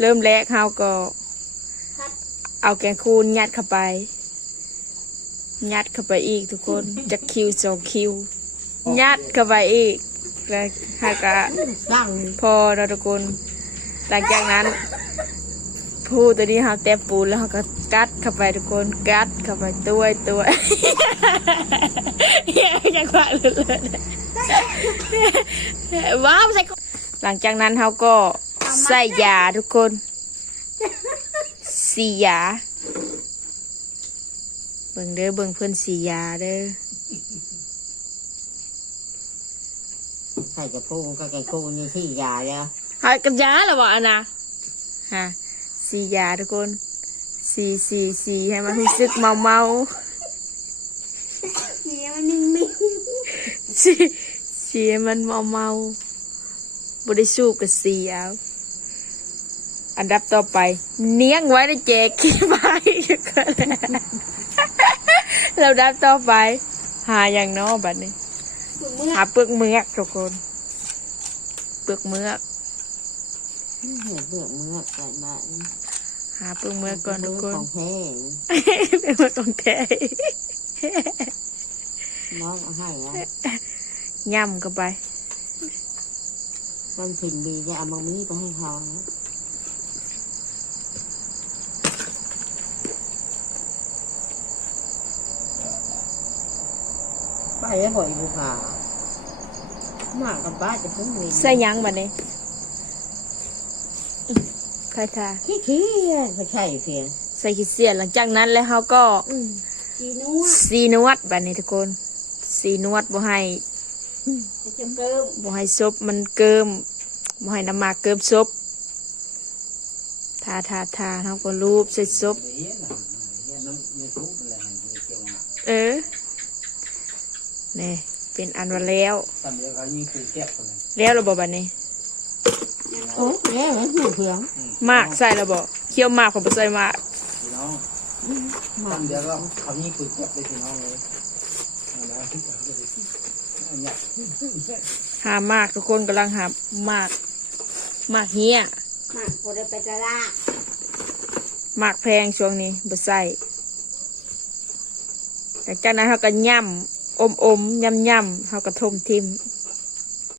เริ่มแรกเฮาก็เอาแกงคูนยัดเข้าไปอีกทุกคนจะคิว2 คิวยัดเข้าไปอีกแล้วฮากะพอเราทุกคนหลังจากนั้นพูตัวนี้เฮาแตะปูนแล้วเฮาก็กัดเข้าไปทุกคนกัดเข้าไปตัวจังหวะเลยว้าวใส่หลังจากนั้นเฮาก็ใส่ยาทุกคนสียาเบิ่งเด้อเบิ่งเพิ่นสียาเด้อใส่กระพุ้งก็แกงคูนี่สียาแล้วหายกับยาแล้วบ่อันน่ะฮะสียาทุกคนสีให้มันรู้สึกเมาสีมันนิ่งสีให้มันเมาบ่ได้สูบกับสีเอาอันดับต่อไปเลี้ยงไว้ในแจกขี้ไม้เราดับต่อไปหาอย่างน้อบัดนี้หาเปลือกเมือกทุกคนเปลือกเมือกใส่มาหาเปลือกเมือกก่อนทุกคนของแท้เป็นเมือกของแท้น้องเอาให้แล้วย่ำเข้าไปมันถิ่นดีจะเอาบะหมี่ไปให้เขาไปแล้วบ่อยบุกาหมากับบ้าจะพุ่งเลยใส่ยังบัดนี้ค่ะขี้เขาใช่เพียงใส่ขี้เสียหลังจากนั้นแล้วเขาก็สีนวดบัดนี้ทุกคนสีนวดบ่ให้ซบมันเกิมบ่ให้น้ำหมากเกิมซบทาเขาก็รูปใส่ซบนี่เป็นอันว่าแล้วเราบอกบัดนี้โอ้แล้วหูเพียงมากใส่เราบอกเคี่ยวมากผมไปใส่มากเดี๋ยวก็เขานี่คุยกับไปพี่น้องเลยหามากทุกคนกำลังหามากเฮียมากพอได้ไปตลาดมากแพงช่วงนี้บ่ใส่จากนั้นเขาก็ย่ำย่ำเขาก็ทมทิม